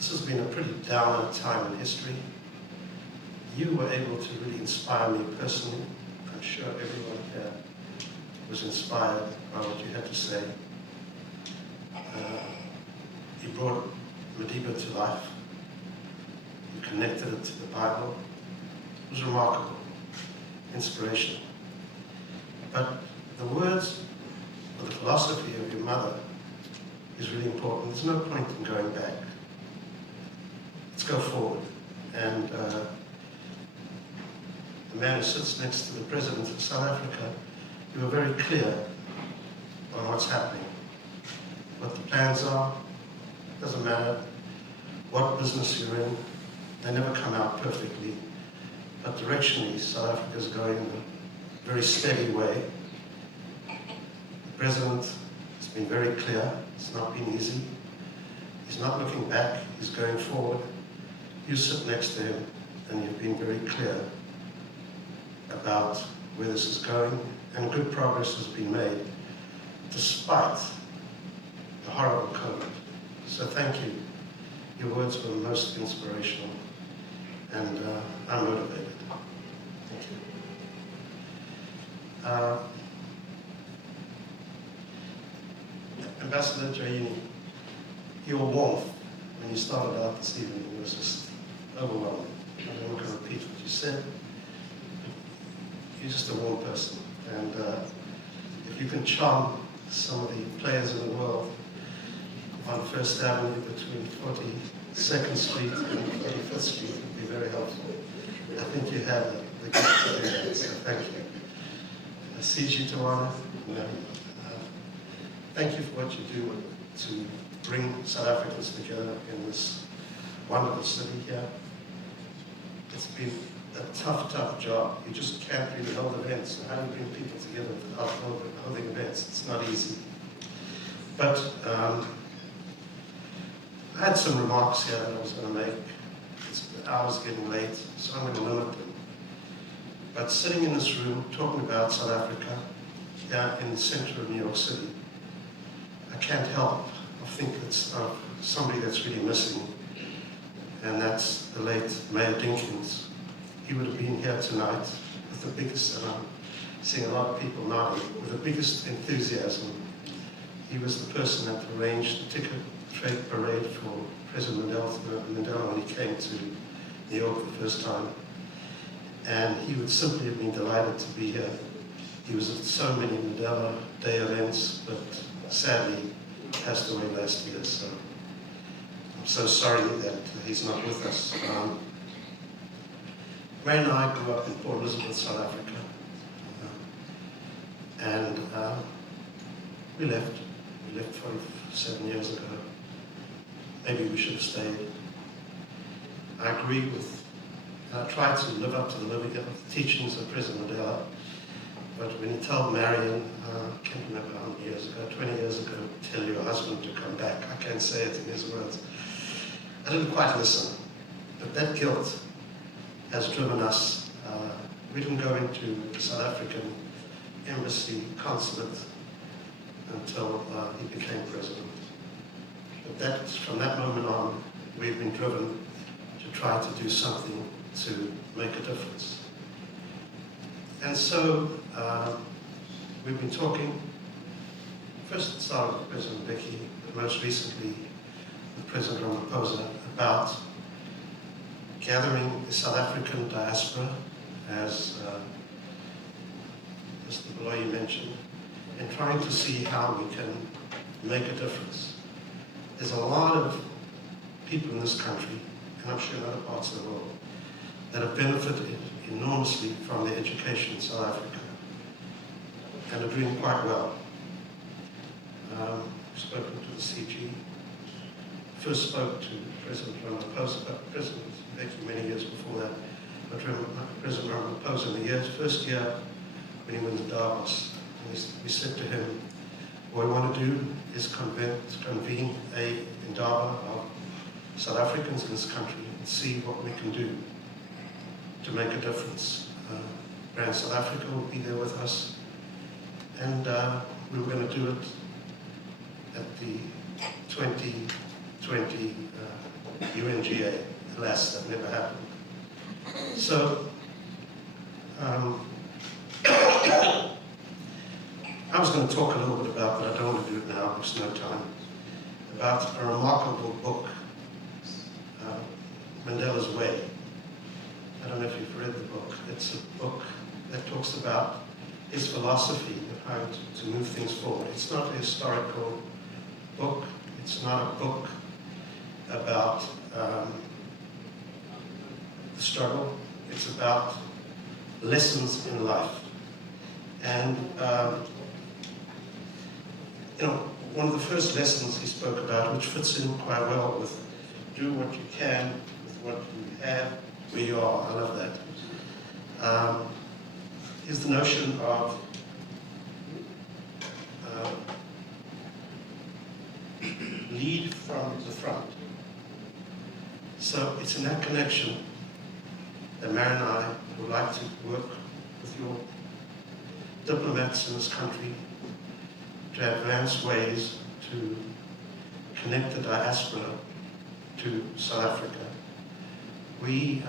This has been a pretty down time in history. You were able to really inspire me personally. I'm sure everyone here was inspired by what you had to say. You brought Mandela to life. You connected it to the Bible. It was remarkable, inspirational. But the words or the philosophy of your mother is really important. There's no point in going back. Let's go forward. And the man who sits next to the President of South Africa, you were very clear on what's happening, what the plans are. Doesn't matter what business you're in, they never come out perfectly. But directionally, South Africa is going in a very steady way. The President has been very clear. It's not been easy. He's not looking back, he's going forward. You sit next to him and you've been very clear about where this is going, and good progress has been made despite the horrible COVID. So thank you. Your words were most inspirational, and I'm motivated. Thank you. Ambassador Jaini, your warmth when you started out this evening was just overwhelming. I don't want to repeat what you said. You're just a warm person, and if you can charm some of the players in the world on First Avenue between 42nd Street and 35th Street, it would be very helpful. I think you have the gift to do that, so thank you. CG Tawana, thank you for what you do to bring South Africans together in this wonderful city here. It's been a tough job. You just can't really hold events. So how do you bring people together without holding events? It's not easy. But I had some remarks here that I was going to make. The hour's getting late, so I'm going to limit them. But sitting in this room, talking about South Africa, here in the center of New York City, I can't help but think it's somebody that's really missing, and that's the late Mayor Dinkins. He would have been here tonight with the biggest, and I'm seeing a lot of people nodding, with the biggest enthusiasm. He was the person that arranged the ticket trade parade for President Mandela when he came to New York the first time. And he would simply have been delighted to be here. He was at so many Mandela Day events, but sadly passed away last year, so I'm so sorry that he's not with us. Ray and I grew up in Port Elizabeth, South Africa, and we left 47 years ago. Maybe we should have stayed. I agree with, I tried to live up to the teachings of President Mandela, but when he told Marion, I can't remember how many years ago, 20 years ago, tell your husband to come back, I can't say it in his words. I didn't quite listen, but that guilt has driven us. We didn't go into the South African embassy consulate until he became president. But from that moment on, we've been driven to try to do something to make a difference. And so we've been talking, first it started with President Mbeki, but most recently with President Ramaphosa, about gathering the South African diaspora, as Mr. Beloy mentioned, and trying to see how we can make a difference. There's a lot of people in this country, and I'm sure in other parts of the world, that have benefited enormously from their education in South Africa and are doing quite well. I've spoken to the CG, first spoke to President Ramaphosa, but President Mbeki many years before that, but President Ramaphosa in the first year when he went to Davos, we said to him, what we want to do is convene a Indaba of South Africans in this country and see what we can do to make a difference. Brand South Africa will be there with us, and we were going to do it at the 2020 UNGA. Alas, that never happened. So, I was going to talk a little bit about, but I don't want to do it now, there's no time, about a remarkable book, Mandela's Way. I don't know if you've read the book. It's a book that talks about his philosophy of how to move things forward. It's not a historical book. It's not a book about the struggle. It's about lessons in life. And one of the first lessons he spoke about, which fits in quite well with do what you can with what you have, where you are, I love that, is the notion of lead from the front. So it's in that connection that Mary and I would like to work with your diplomats in this country to advance ways to connect the diaspora to South Africa. We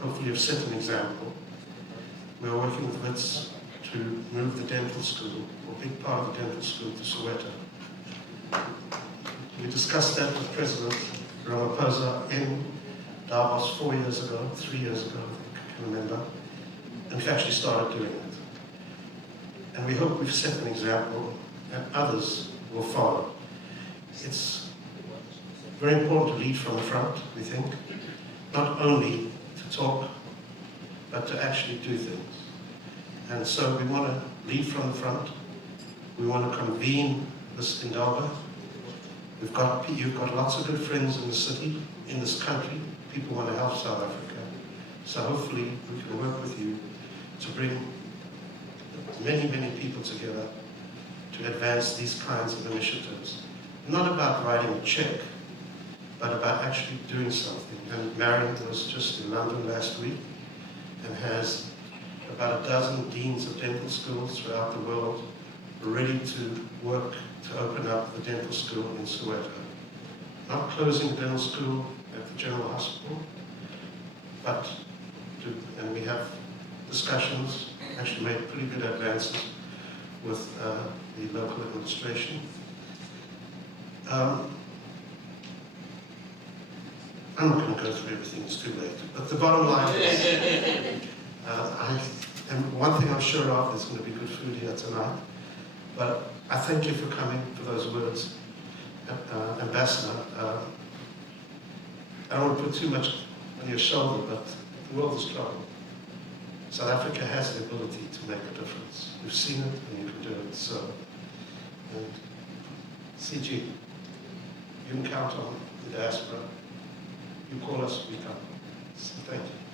hopefully have set an example. We're working with WITS to move the dental school, or a big part of the dental school, to Soweto. We discussed that with President Ramaphosa in Davos 3 years ago, I think I can remember, and we've actually started doing it. And we hope we've set an example and others will follow. It's very important to lead from the front, we think, not only to talk, but to actually do things. And so we want to lead from the front. We want to convene this Indaba. You've got lots of good friends in the city, in this country. People want to help South Africa. So hopefully we can work with you to bring many, many people together to advance these kinds of initiatives. Not about writing a check, but about actually doing something. And Marion was just in London last week and has about 12 deans of dental schools throughout the world ready to work to open up the dental school in Soweto. Not closing the dental school at the General Hospital, but and we have discussions, actually made pretty good advances with the local administration. I'm not going to go through everything, it's too late. But the bottom line is, and one thing I'm sure of, there's going to be good food here tonight. But I thank you for coming, for those words, Ambassador. I don't want to put too much on your shoulder, but the world is troubled. South Africa has the ability to make a difference. You've seen it and you can do it. So, and CG, you can count on the diaspora. You call us, we come. So thank you.